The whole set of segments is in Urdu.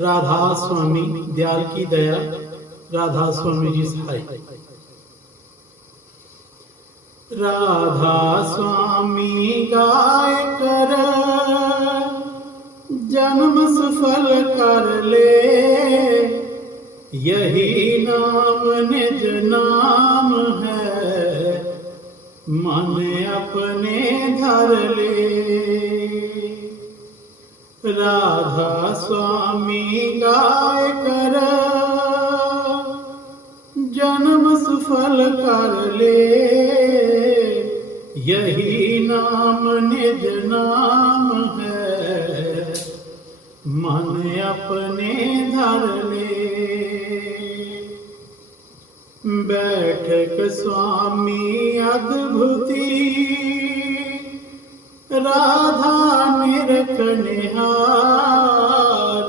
رادھا سوامی دیال کی دیا رادھا سوامی جی سہائی رادھا سوامی گائے کر جنم سفل کر لے یہی نام نج نام ہے من اپنے دھر لے رادھا سوامی گائے کر جنم سفل کر لے یہی نام نج نام ہے من اپنے دھر لے بیٹھک سوامی ادبتی رادھا نہار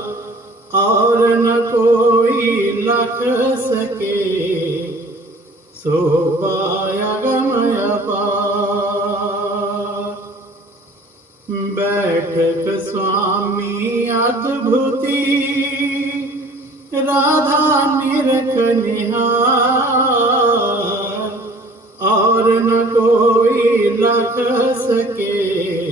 اور نہ کوئی لکھ سکے۔ سو پایا گمیا پا بیٹھک سوامی ادبھوتی، رادھا نرک نہار اور نہ کوئی لکھ سکے۔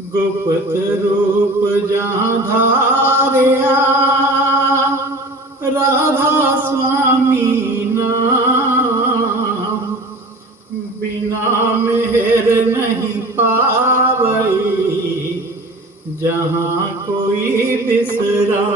ਗੁਪਤ ਰੂਪ ਜਾਂ ਧਾਰਿਆ ਰਾਧਾ ਸੁਆਮੀ ਨਾਮ। ਬਿਨਾ ਮਿਹਰ ਨਹੀਂ ਪਾਵਈ ਜਹਾਂ ਕੋਈ ਬਿਸਰਾ